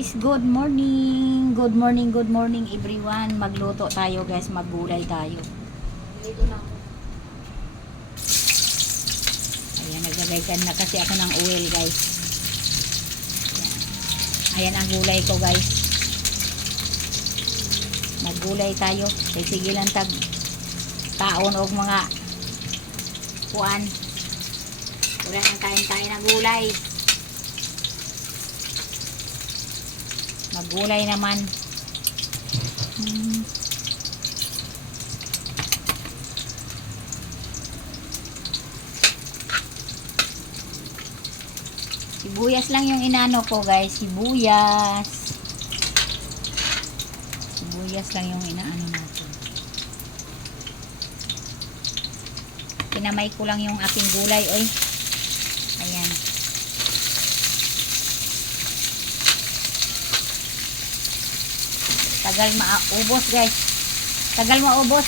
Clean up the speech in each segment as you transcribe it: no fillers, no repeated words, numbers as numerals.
guys, good morning. Good morning, good morning everyone. Magluto tayo guys, maggulay tayo. Dito na ako. Ayan, naglagay na kasi ako ng oil guys. Ayan ang gulay ko guys. Maggulay tayo. Kaya sige lang tag taon o mga kuan. Wala nang kain-kain ng gulay. Maggulay naman. Sibuyas lang yung inano ko guys. Sibuyas. Sibuyas lang yung inaano natin. Pinamay ko lang yung aking gulay. Oy. Ayan. Tagal maubos guys. Tagal maubos.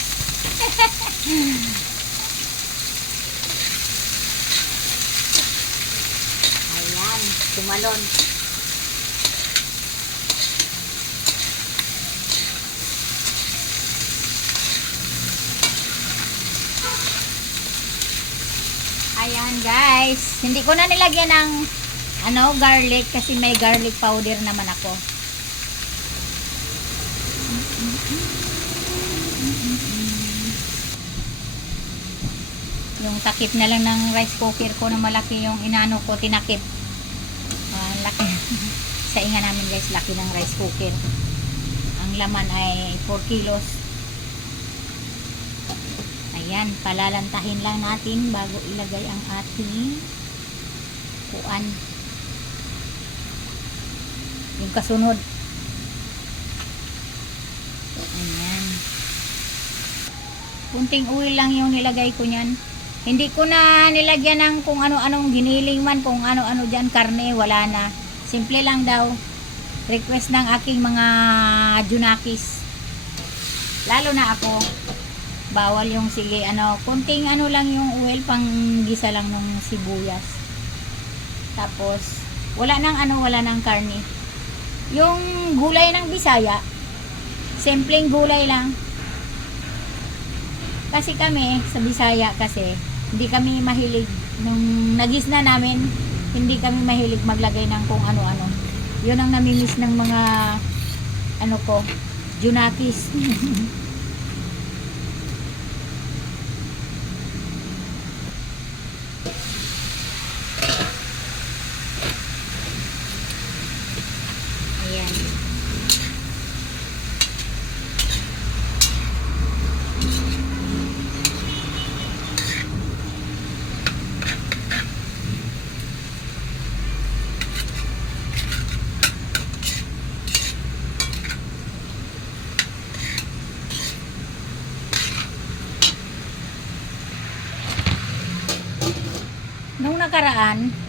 Ayan. Tumalon. Ayan guys. Hindi ko na nilagyan ng garlic kasi may garlic powder naman ako. Yung takip na lang ng rice cooker ko na malaki yung inano ko, tinakip. Laki. Sa inga namin guys, laki ng rice cooker. Ang laman ay 4 kilos. Ayan, palalantahin lang natin bago ilagay ang ating kuan. Yung kasunod. Ayan. Kunting oil lang yung nilagay ko niyan. Hindi ko na nilagyan ng kung ano-anong giniling man, kung ano-ano dyan, karne, wala na. Simple lang daw. Request ng aking mga junakis. Lalo na ako. Bawal yung sige, kunting lang yung oil, pang gisa lang ng sibuyas. Tapos, wala nang karne. Yung gulay ng Bisaya, simpleng gulay lang. Kasi kami, sa Bisaya kasi, hindi kami mahilig, nung nagis na namin, hindi kami mahilig maglagay ng kung ano-ano. Yun ang namimiss ng mga, junakis. Ayan.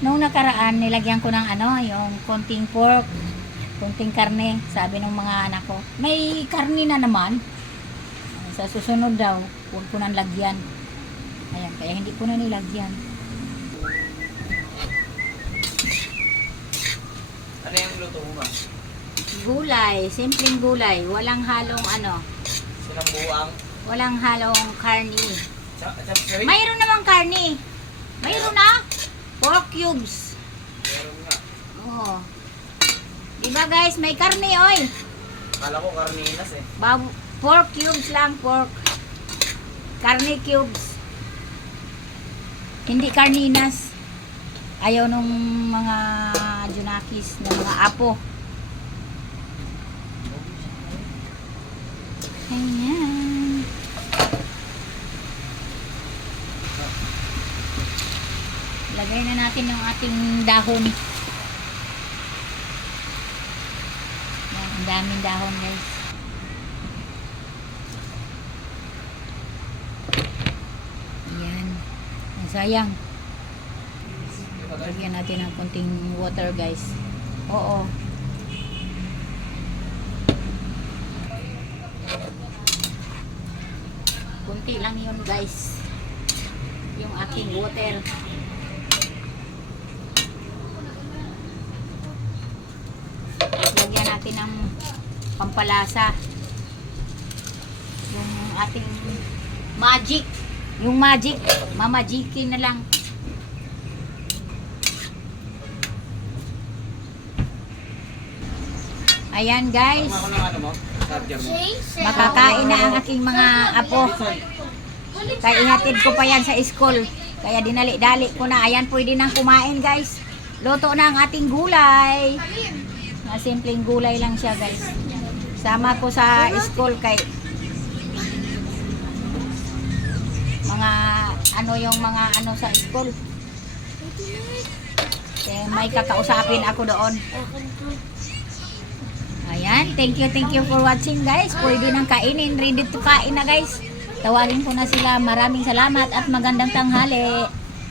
Nung nakaraan nilagyan ko ng yung konting pork, konting karne, sabi ng mga anak ko. May karne na naman. Sa susunod daw, huwag ko nang lagyan. Ayan, kaya hindi ko na nilagyan. Ano yung luto mo ba? Gulay, simpleng gulay, walang halong Sinambuang? walang halong karne. Sorry? Mayroon namang karne. Mayroon na. Pork cubes. Meron nga. Oh. Diba guys, may karne oy. Kala ko karninas eh. Pork cubes lang, pork. Karne cubes. Hindi karninas. Ayaw nung mga junakis na mga apo. Ayan. Lagay na natin yung ating dahon. Yan, ang daming dahon guys. Yan. Ang sayang. Lagyan natin ng konting water guys. Oo. Kunti lang yun guys. Yung aking water. natin ng pampalasa. Yung ating magic. Yung magic, mamagikin na lang. Ayan guys, Tama ko ng ano mo? Charger mo. makakain na ang aking mga apo. Kaya ihatid ko pa yan sa school. Kaya dinali-dali ko na. Ayan, pwede nang kumain guys. Luto na ang ating gulay. Na simpleng gulay lang siya guys. Sama ko sa school kay mga ano yung mga ano sa school. Kaya may kakausapin ako doon. Ayan, thank you for watching guys. Pwede nang kainin, ready to kain na guys. Tawagin ko na sila. Maraming salamat at magandang tanghali.